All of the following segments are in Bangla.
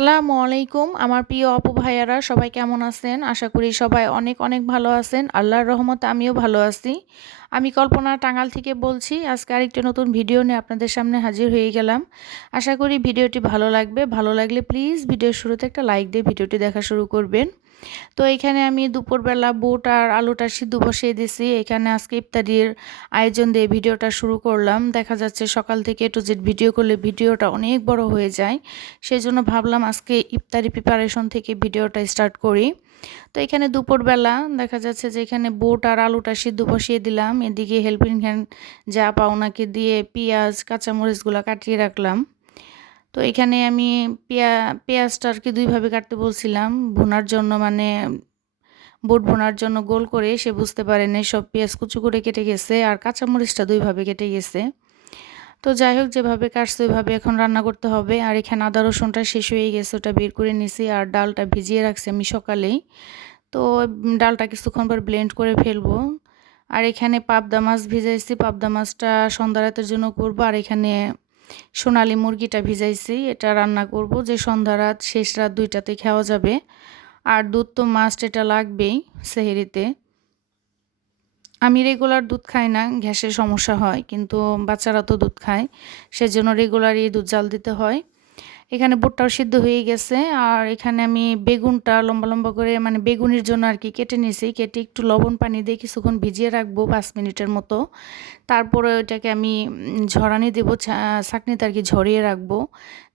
আসসালামু আলাইকুম। আমার প্রিয় অপু ভাইয়ারা, সবাই কেমন আছেন? আশা করি সবাই অনেক অনেক ভালো আছেন। আল্লাহর রহমতে আমিও ভালো আছি। আমি কল্পনা টাঙ্গাল থেকে বলছি, আজকে আরেকটি নতুন ভিডিও নিয়ে আপনাদের সামনে হাজির হয়ে গেলাম। আশা করি ভিডিওটি ভালো লাগবে। ভালো লাগলে প্লিজ ভিডিওর শুরুতে একটা লাইক দিয়ে ভিডিওটি দেখা শুরু করবেন। তো এখানে আমি দুপুরবেলা বুট আর আলুটা সিদ্ধ বসিয়ে দিছি। এখানে আজকে ইফতারির আয়োজন দিয়ে ভিডিওটা শুরু করলাম। দেখা যাচ্ছে সকাল থেকে একটু যে ভিডিও করলে ভিডিওটা অনেক বড় হয়ে যায়। সেই জন্য ভাবলাম আজকে ইফতারি প্রিপারেশন থেকে ভিডিওটা স্টার্ট করি। তো এখানে দুপুরবেলা দেখা যাচ্ছে যে এখানে বুট আর আলুটা সিদ্ধ বসিয়ে দিলাম। এদিকে হেল্পিং হ্যান্ড যা পাওনাকে দিয়ে পেঁয়াজ, কাঁচামরিচগুলো কাটিয়ে রাখলাম। তো এখানে আমি পেঁয়া, পেঁয়াজটা আর কি দুইভাবে কাটতে বলছিলাম। ভুনার জন্য মানে বুট ভুনার জন্য গোল করে সে বুঝতে পারেনি সব পেঁয়াজ কুচু করে কেটে গেছে আর কাঁচামরিচটা দুইভাবে কেটে গেছে। তো যাই হোক, যেভাবে কাটছে ওইভাবে এখন রান্না করতে হবে। আর এখানে আদা রসুনটা শেষ হয়ে গেছে, ওটা বের করে নিছি আর ডালটা ভিজিয়ে রাখছি আমি সকালেই। তো ডালটা কিছুক্ষণ পর ব্লেন্ড করে ফেলব। আর এখানে পাবদা মাছ ভিজাইছি, পাবদা মাছটা সন্ধ্যা রাতের জন্য করব। আর এখানে সোনালি মুরগিটা ভিজাইছি, এটা রান্না করব। যে সন্ধ্যা রাত, শেষ রাত দুইটাতে খাওয়া যাবে। আর দুধ তো মাস্ট এটা লাগবেই সেহেরিতে। আমি রেগুলার দুধ খাই না, গ্যাসের সমস্যা হয়, কিন্তু বাচ্চারা তো দুধ খায়, সেজন্য রেগুলারই দুধ জাল দিতে হয়। এখানে বুটটাও সিদ্ধ হয়ে গেছে। আর এখানে আমি বেগুনটা লম্বা লম্বা করে মানে বেগুনের জন্য আর কি কেটে নিয়েছি। কেটে একটু লবণ পানি দিয়ে কিছুক্ষণ ভিজিয়ে রাখব পাঁচ মিনিটের মতো। তারপরে ওইটাকে আমি ঝরানি দেবো ছাকনিতে আর কি ঝরিয়ে রাখব।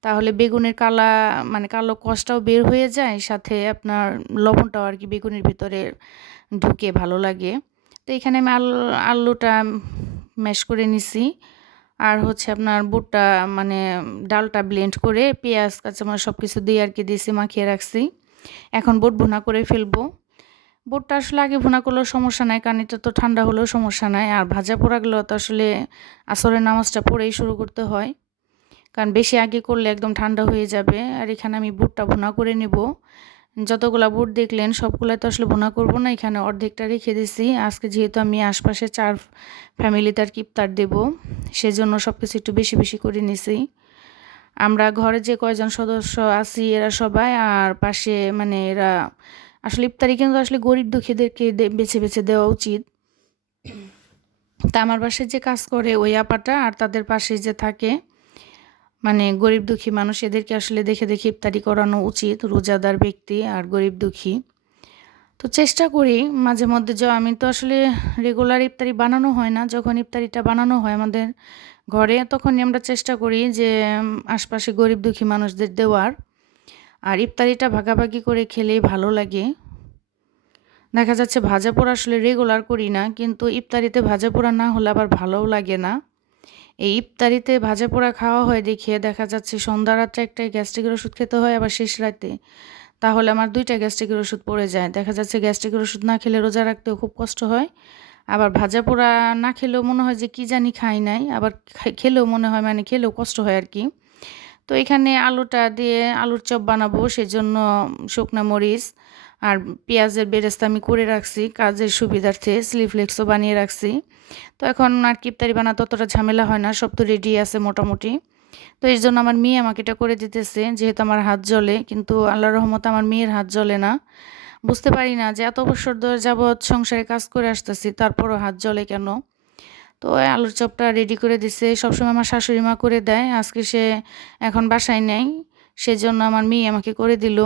তাহলে বেগুনের কালা মানে কালো কষটাও বের হয়ে যায়, সাথে আপনার লবণটাও আর কি বেগুনের ভিতরে ঢুকে ভালো লাগে। তো এখানে আমি আলু, আলুটা ম্যাশ করে নিছি। আর হচ্ছে আপনার বুটটা মানে ডালটা ব্লেন্ড করে পেঁয়াজ কাঁচামার সব কিছু দিয়ে আর কি দিয়েছি, মাখিয়ে রাখছি। এখন বুট ভুনা করে ফেলব। বুটটা আসলে আগে ভুনা করলেও সমস্যা নাই, কারণ এটা তো ঠান্ডা হলেও সমস্যা নাই। আর ভাজা পোড়াগুলো তো আসলে আসরের নামাজটা পড়েই শুরু করতে হয়। কারণ বেশি আগে করলে একদম ঠান্ডা হয়ে যাবে। আর এখানে আমি বুটটা ভুনা করে নেব। যতগুলা বুট দেখলেন সবগুলা তো আসলে বোনা করব না, এখানে অর্ধেকটা রেখে দিছি। আজকে যেহেতু আমি আশপাশে চার ফ্যামিলিতে আর কিপ্তার দেবো, সেজন্য সব কিছু একটু বেশি বেশি করে নিছি। আমরা ঘরে যে কয়জন সদস্য আছি, এরা সবাই, আর পাশে মানে এরা আসলে ইফতারি কিন্তু আসলে গরিব দুঃখীদেরকে বেছে বেছে দেওয়া উচিত। তা আমার বাসায় যে কাজ করে ওই আপাটা, আর তাদের পাশে যে থাকে মানে গরিব দুঃখী মানুষ এদেরকে আসলে দেখে দেখে ইফতারি করানো উচিত, রোজাদার ব্যক্তি আর গরিব দুঃখী। তো চেষ্টা করি মাঝে মধ্যে যে আমি তো আসলে রেগুলার ইফতারি বানানো হয় না, যখন ইফতারিটা বানানো হয় আমাদের ঘরে, তখনই আমরা চেষ্টা করি যে আশপাশে গরিব দুঃখী মানুষদের দেওয়ার। আর ইফতারিটা ভাগাভাগি করে খেলেই ভালো লাগে। দেখা যাচ্ছে ভাজা পোড়া আসলে রেগুলার করি না, কিন্তু ইফতারিতে ভাজা পোড়া না হলে আবার ভালোও লাগে না। এই ইফতারিতে ভাজা পোড়া খাওয়া হয় দেখিয়ে দেখা যাচ্ছে সন্ধ্যা রাত্রে একটাই গ্যাস্ট্রিকের ওষুধ খেতে হয়, আবার শেষ রাতে। তাহলে আমার দুইটা গ্যাস্ট্রিকের ওষুধ পড়ে যায়। দেখা যাচ্ছে গ্যাস্ট্রিকের ওষুধ না খেলে রোজা রাখতেও খুব কষ্ট হয়। আবার ভাজা পোড়া না খেলেও মনে হয় যে কী জানি খাই নাই, আবার খেলেও মনে হয় মানে খেলেও কষ্ট হয় আর কি। তো এখানে আলুটা দিয়ে আলুর চপ বানাবো, সেজন্য শুকনা মরিচ আর পেঁয়াজের বেরেস্তা আমি করে রাখছি, কাজের সুবিধার্থে স্লিভলেক্সও বানিয়ে রাখছি। তো এখন আর কিপতারি বানাতে অতটা ঝামেলা হয় না, সব তো রেডি আছে মোটামুটি। তো এই জন্য আমার মেয়ে আমাকে এটা করে দিতেছে, যেহেতু আমার হাত জ্বলে, কিন্তু আল্লাহ রহমত আমার মেয়ের হাত জ্বলে না। বুঝতে পারি না যে এত বছর ধরে যাবৎ সংসারে কাজ করে আসতেছি, তারপরও হাত জ্বলে কেন? তো আলুর চপটা রেডি করে দিছে, সবসময় আমার শাশুড়ি মা করে দেয়, আজকে সে এখন বাসায় নেই, সেজন্য আমার মেয়ে আমাকে করে দিল।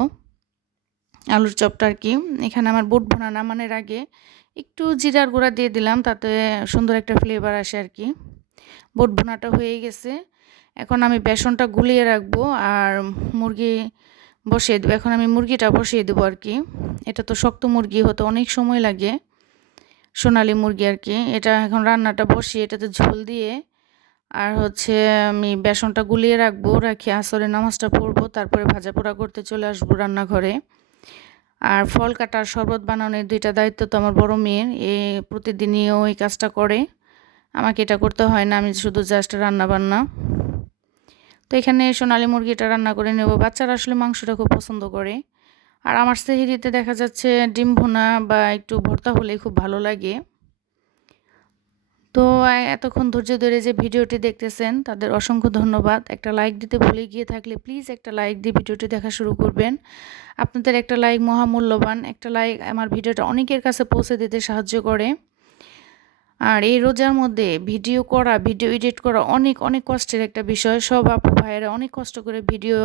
আলুর চপটা আর কি। এখানে আমার বুট ভোনা নামানোর আগে একটু জিরার গুঁড়া দিয়ে দিলাম, তাতে সুন্দর একটা ফ্লেভার আসে আর কি। বুট ভোনাটা হয়ে গেছে। এখন আমি বেসনটা গুলিয়ে রাখব আর মুরগি বসিয়ে দেবো। এখন আমি মুরগিটা বসিয়ে দেবো আর কি। এটা তো শক্ত মুরগি, হতে অনেক সময় লাগে সোনালি মুরগি আর কি। এটা এখন রান্নাটা বসিয়ে এটাতে ঝোল দিয়ে আর হচ্ছে আমি বেসনটা গুলিয়ে রাখব, রাখি, আসরে নামাজটা পড়ব, তারপরে ভাজা পোড়া করতে চলে আসব রান্নাঘরে। আর ফল কাটার শরবত বানানোর দুইটা দায়িত্ব তো আমার বড় মেয়ের। এ প্রতিদিনই ওই কাজটা করে। আমাকে এটা করতে হয় না, আমি শুধু জাস্ট রান্না বান্না তো এখানে সোনালি মুরগিটা রান্না করে নেব। বাচ্চারা আসলে মাংসটা খুব পছন্দ করে। আর আমার সেহিরিতে দেখা যাচ্ছে ডিম ভুনা বা একটু ভর্তা হলে খুব ভালো লাগে। তো এতক্ষণ ধৈর্য ধরে যে ভিডিওটি দেখতেছেন, তাদের অসংখ্য ধন্যবাদ। একটা লাইক দিতে ভুলে গিয়ে থাকলে প্লিজ একটা লাইক দিয়ে ভিডিওটি দেখা শুরু করবেন। আপনাদের একটা লাইক মহামূল্যবান, একটা লাইক আমার ভিডিওটা অনেকের কাছে পৌঁছে দিতে সাহায্য করে। আর এই রোজার মধ্যে ভিডিও করা, ভিডিও এডিট করা অনেক অনেক কষ্টের একটা বিষয়। সব আপু ভাইয়েরা অনেক কষ্ট করে ভিডিও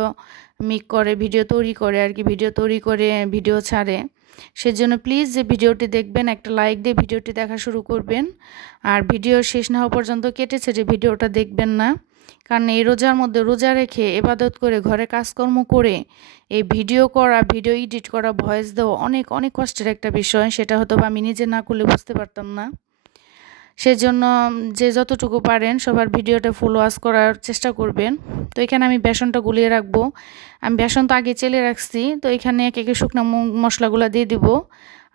মিক করে, ভিডিও তৈরি করে আর কি, ভিডিও তৈরি করে, ভিডিও ছাড়ে। সেজন্য প্লিজ যে ভিডিওটি দেখবেন, একটা লাইক দিয়ে ভিডিওটি দেখা শুরু করবেন। আর ভিডিও শেষ না হওয়া পর্যন্ত কেটেছে যে ভিডিওটা দেখবেন না। কারণ এই রোজার মধ্যে রোজা রেখে এবাদত করে, ঘরে কাজকর্ম করে এই ভিডিও করা, ভিডিও এডিট করা ভয়েস দেওয়া অনেক অনেক কষ্টের একটা বিষয়। সেটা হয়তো আমি নিজে না করলে বুঝতে পারতাম না। সেজন্য, যে যতটুকু পারেন সবার ভিডিওটা ফুল ওয়াশ করার চেষ্টা করবেন। তো এখানে আমি বেসনটা গুলিয়ে রাখব। আমি বেসন তো আগে চেলে রাখছি, তো এখানে এক একে শুকনো মশলাগুলো দিয়ে দিব।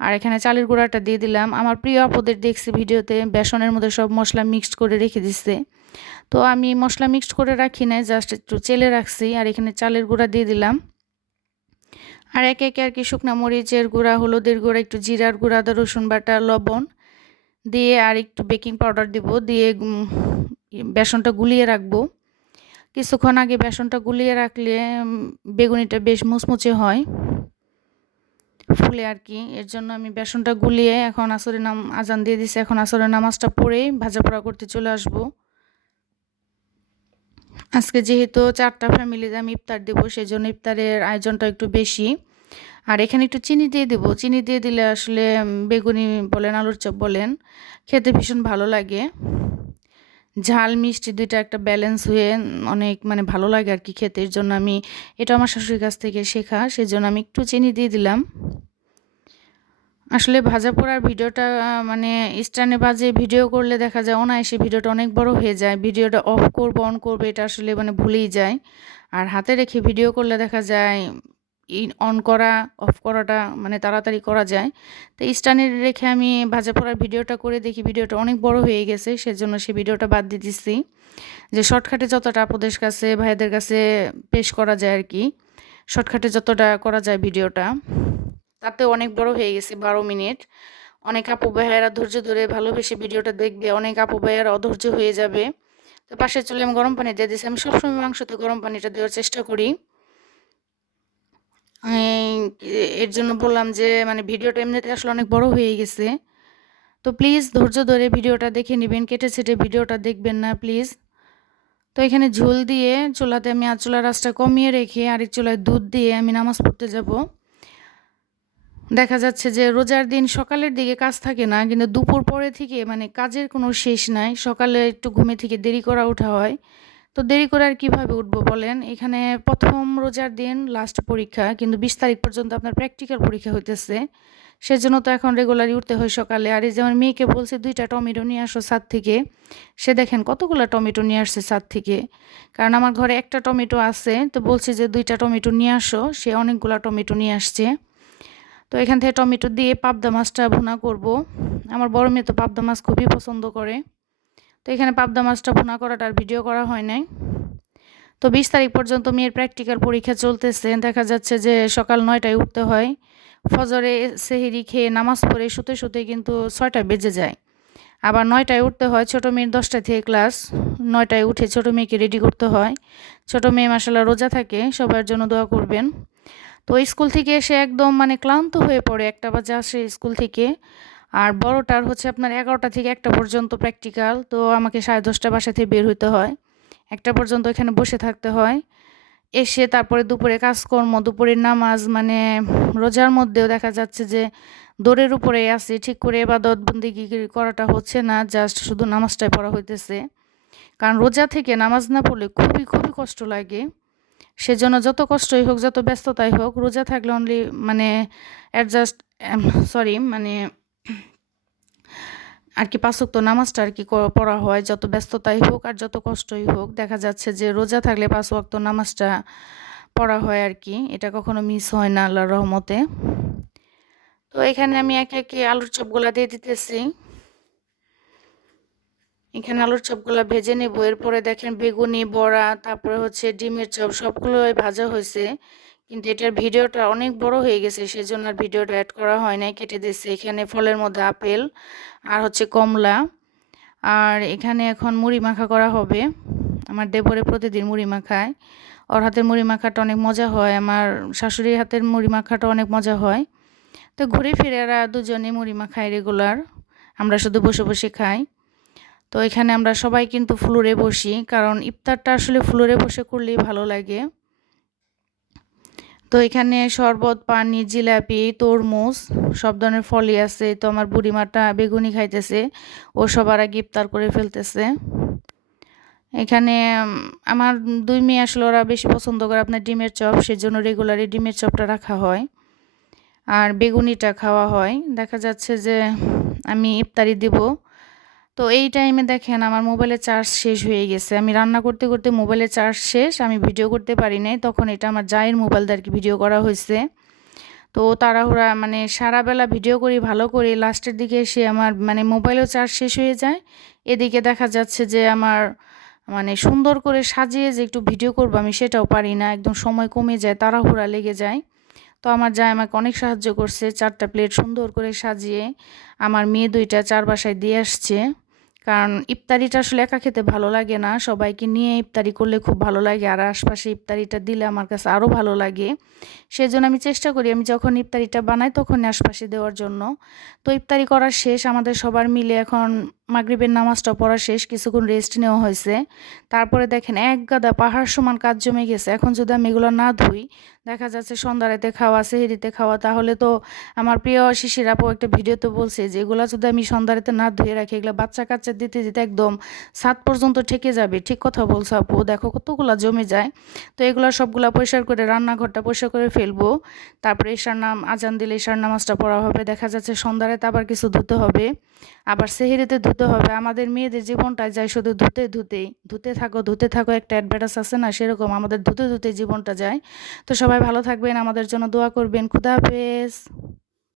আর এখানে চালের গুঁড়াটা দিয়ে দিলাম। আমার প্রিয় আপদের দেখছি ভিডিওতে বেসনের মধ্যে সব মশলা মিক্সড করে রেখে দিচ্ছে তো আমি মশলা মিক্সড করে রাখি না জাস্ট একটু চেলে রাখছি। আর এখানে চালের গুঁড়া দিয়ে দিলাম। আর একে একে আর কি শুকনা মরিচের গুঁড়া, হলুদের গুঁড়া, একটু জিরার গুঁড়া, আদা, রসুন বাটা, লবণ দিয়ে আর একটু বেকিং পাউডার দিব, দিয়ে বেসনটা গুলিয়ে রাখব। কিছুক্ষণ আগে বেসনটা গুলিয়ে রাখলে বেগুনিটা বেশ মুচমুচে হয়, ফুলে আর কি। এর জন্য আমি বেসনটা গুলিয়ে এখন আসরের নাম, আজান দিয়ে দিছি। এখন আসরের নামাজটা পড়েই ভাজা পোড়া করতে চলে আসব। আজকে যেহেতু চারটা ফ্যামিলিতে আমি ইফতার দেবো সেই জন্য ইফতারের আয়োজনটা একটু বেশি। আর এখানে একটু চিনি দিয়ে দেবো। চিনি দিয়ে দিলে আসলে বেগুনি বলেন, আলুর চপ বলেন, খেতে ভীষণ ভালো লাগে। ঝাল, মিষ্টি দুইটা একটা ব্যালেন্স হয়ে অনেক মানে ভালো লাগে আর কি খেতে। এর জন্য আমি, এটা আমার শাশুড়ির কাছ থেকে শেখা সেই জন্য আমি একটু চিনি দিয়ে দিলাম। আসলে ভাজা পোড়ার ভিডিওটা মানে স্ট্যান্ডে বাজে ভিডিও করলে দেখা যায় অনায়াসে ভিডিওটা অনেক বড় হয়ে যায়। ভিডিওটা অফ করব অন করব, এটা আসলে মানে ভুলেই যায় আর হাতে রেখে ভিডিও করলে দেখা যায় অন করা অফ করাটা মানে তাড়াতাড়ি করা যায়। তো স্টানে রেখে আমি ভাজা পড়ার ভিডিওটা করে দেখি, ভিডিওটা অনেক বড় হয়ে গেছে, সেজন্য সে ভিডিওটা বাদ দিয়ে দিচ্ছি যে শর্টকাটে যতটা আপনাদের কাছে, ভাইদের কাছে পেশ করা যায় আর কি শর্টকাটে যতটা করা যায় ভিডিওটা, তাতে অনেক বড় হয়ে গেছে বারো মিনিট। অনেক আপু ভাইয়েরা ধৈর্য ধরে ভালোবেসে ভিডিওটা দেখবে, অনেক আপু ভাইয়েরা অধৈর্য হয়ে যাবে। তো পাশে চলে আমি গরম পানি দিয়ে দিয়েছি আমি সবসময় মাংসতে গরম পানিটা দেওয়ার চেষ্টা করি। এর জন্য বললাম যে মানে ভিডিওটা এমনিতে আসলে অনেক বড় হয়ে গেছে। তো প্লিজ ধৈর্য ধরে ভিডিওটা দেখে নেবেন, কেটে ছেটে ভিডিওটা দেখবেন না প্লিজ তো এখানে ঝোল দিয়ে চুলাতে আমি আর চুলার রাসটা কমিয়ে রেখে আরেক চুলায় দুধ দিয়ে আমি নামাজ পড়তে যাব। দেখা যাচ্ছে যে, রোজার দিন সকালের দিকে কাজ থাকে না, কিন্তু দুপুর পরে থেকে মানে কাজের কোনো শেষ নাই। সকালে একটু ঘুমে থেকে দেরি করা ওঠা হয়। তো দেরি করে আর কীভাবে উঠবো বলেন? এখানে প্রথম রোজার দিন লাস্ট পরীক্ষা, কিন্তু বিশ তারিখ পর্যন্ত আপনার প্র্যাকটিক্যাল পরীক্ষা হইতেছে। সেজন্য তো এখন রেগুলারই উঠতে হয় সকালে। আর এই যে আমার মেয়েকে বলছে, দুইটা টমেটো নিয়ে আসো সাত থেকে। সে দেখেন কতগুলো টমেটো নিয়ে আসছে সাত থেকে। কারণ আমার ঘরে একটা টমেটো আছে, তো বলছে যে, দুইটা টমেটো নিয়ে আসো। সে অনেকগুলো টমেটো নিয়ে আসছে। তো এখান থেকে টমেটো দিয়ে পাবদা মাছটা ভুনা করব। আমার বড় মেয়ে তো পাবদা মাছ খুবই পছন্দ করে। তো এখানে পাবদা মাছটা ভুনা করাটার ভিডিও করা হয় নাই। তো বিশ তারিখ পর্যন্ত মেয়ের প্র্যাকটিক্যাল পরীক্ষা চলতেছে। দেখা যাচ্ছে যে সকাল নয়টায় উঠতে হয়। ফজরে সেহেরি খেয়ে নামাজ পড়ে শুতে শুতে কিন্তু ছয়টা বেজে যায়। আবার নয়টায় উঠতে হয়। ছোটো মেয়ের দশটা থেকে ক্লাস নয়টায় উঠে ছোটো মেয়েকে রেডি করতে হয়। ছোটো মেয়ে মাসাল্লাহ রোজা থাকে, সবার জন্য দোয়া করবেন। তো স্কুল থেকে এসে একদম মানে ক্লান্ত হয়ে পড়ে। একটা বাজে আসে স্কুল থেকে। আর বড়টার হচ্ছে আপনার এগারোটা থেকে একটা পর্যন্ত প্র্যাকটিক্যাল তো আমাকে সাড়ে দশটা বাসা থেকে বের হইতে হয়। একটা পর্যন্ত এখানে বসে থাকতে হয়। এসে তারপরে দুপুরে কাজকর্ম দুপুরের নামাজ মানে রোজার মধ্যেও দেখা যাচ্ছে যে দৌড়ের উপরে আছে, ঠিক করে এবাদত বন্দিগি করাটা হচ্ছে না জাস্ট শুধু নামাজটাই পড়া হইতেছে। কারণ রোজা থেকে নামাজ না পড়লে খুবই খুবই কষ্ট লাগে। সেজন্য যত কষ্টই হোক, যত ব্যস্ততাই হোক, রোজা থাকলে অনলি মানে অ্যাডজাস্ট সরি মানে আর কি পাঁচক্ত নামাজটা আর কি পড়া হয়, যত ব্যস্ততাই হোক আর যত কষ্টই হোক, দেখা যাচ্ছে যে রোজা থাকলে পাঁচ ওয়াক্ত নামাজটা পড়া হয় আর কি। এটা কখনো মিস হয় না আল্লাহর রহমতে। তো এখানে আমি একে একে আলুর চপগুলা দিয়ে দিতেছি। এখানে আলুর চপগুলা ভেজে নেব। এরপরে দেখেন বেগুনি, বড়া, তারপরে হচ্ছে ডিমের চপ, সবগুলোই ভাজা হয়েছে। কিন্তু এটার ভিডিওটা অনেক বড় হয়ে গেছে, সেজন্য আর ভিডিওটা অ্যাড করা হয় নাই, কেটে দিচ্ছে এখানে ফলের মধ্যে আপেল আর হচ্ছে কমলা। আর এখানে এখন মুড়ি মাখা করা হবে। আমার দেবরে প্রতিদিন মুড়ি মাখায়। ওর হাতের মুড়ি মাখাটা অনেক মজা হয়। আমার শাশুড়ির হাতের মুড়ি মাখাটা অনেক মজা হয়। তো ঘুরে ফিরে এরা দুজনে মুড়ি মাখায় রেগুলার আমরা শুধু বসে বসে খাই। তো এখানে আমরা সবাই কিন্তু ফ্লোরে বসি, কারণ ইফতারটা আসলে ফ্লোরে বসে করলেই ভালো লাগে। তো এখানে শরবত, পানি, জিলাপি, তরমুজ, সব ধরনের ফলই আছে। তো আমার বুড়িমাটা বেগুনি খাইতেছে। ও সবার আগে ইফতার করে ফেলতেছে। এখানে আমার দুই মেয়ে আসলে ওরা বেশি পছন্দ করে আপনার ডিমের চপ, সেজন্য রেগুলারই ডিমের চপটা রাখা হয়। আর বেগুনিটা খাওয়া হয়। দেখা যাচ্ছে যে আমি ইফতারি দিব। তো এই টাইমে দেখেন আমার মোবাইলের চার্জ শেষ হয়ে গেছে। আমি রান্না করতে করতে মোবাইলের চার্জ শেষ, আমি ভিডিও করতে পারি নাই। তখন এটা আমার জায়ের মোবাইল দিয়ে আর কি ভিডিও করা হয়েছে। তো তাড়াহুড়া মানে সারাবেলা ভিডিও করি, ভালো করি লাস্টের দিকে এসে আমার মানে মোবাইলও চার্জ শেষ হয়ে যায়। এদিকে দেখা যাচ্ছে যে আমার মানে সুন্দর করে সাজিয়ে যে একটু ভিডিও করব আমি সেটাও পারি না। একদম সময় কমে যায়, তাড়াহুড়া লেগে যায়। তো আমার যা আমাকে অনেক সাহায্য করছে, চারটা প্লেট সুন্দর করে সাজিয়ে। আমার মেয়ে দুইটা চার বাসায় দিয়ে আসছে। কারণ ইফতারিটা আসলে একা খেতে ভালো লাগে না। সবাইকে নিয়ে ইফতারি করলে খুব ভালো লাগে। আর আশপাশে ইফতারিটা দিলে আমার কাছে আরও ভালো লাগে। সেই জন্য আমি চেষ্টা করি, আমি যখন ইফতারিটা বানাই তখন আশপাশে দেওয়ার জন্য। তো ইফতারি করা শেষ, আমাদের সবার মিলে এখন মাগরীবের নামাজটা পড়া শেষ, কিছুক্ষণ রেস্ট নেওয়া হয়েছে। তারপরে দেখেন এক গাদা পাহাড় সমান কাজ জমে গেছে। এখন যদি আমি এগুলো না ধুই, দেখা যাচ্ছে সন্ধ্যারাতে খাওয়া, সেহেরিতে খাওয়া, তাহলে তো আমার প্রিয় শিশির আপু একটা ভিডিওতে বলছে যে, এগুলো যদি আমি সন্ধ্যারাতে না ধুয়ে রাখি, এগুলো বাচ্চা কাচ্চা দিতে দিতে একদম সাত পর্যন্ত ঠেকে যাবে। ঠিক কথা বলছো আপু। দেখো কতগুলো জমে যায়। তো এগুলো সবগুলো পরিষ্কার করে রান্নাঘরটা পরিষ্কার করে ফেলব। তারপরে এশার নাম, আজান দিলে এশার নামাজটা পড়া হবে। দেখা যাচ্ছে সন্ধ্যারাতে আবার কিছু ধুতে হবে। আবার সেহেরিতে ধুতে হবে। আমাদের মেয়েদের জীবনটা যায় শুধু ধুতে ধুতেই। ধুতে থাকো ধুতে থাকো, একটা অ্যাডভার্টাস আছে না, সেরকম আমাদের ধুতে ধুতে জীবনটা যায়। তো সবাই ভালো থাকবেন, আমাদের জন্য দোয়া করবেন। খুদা হাফেজ।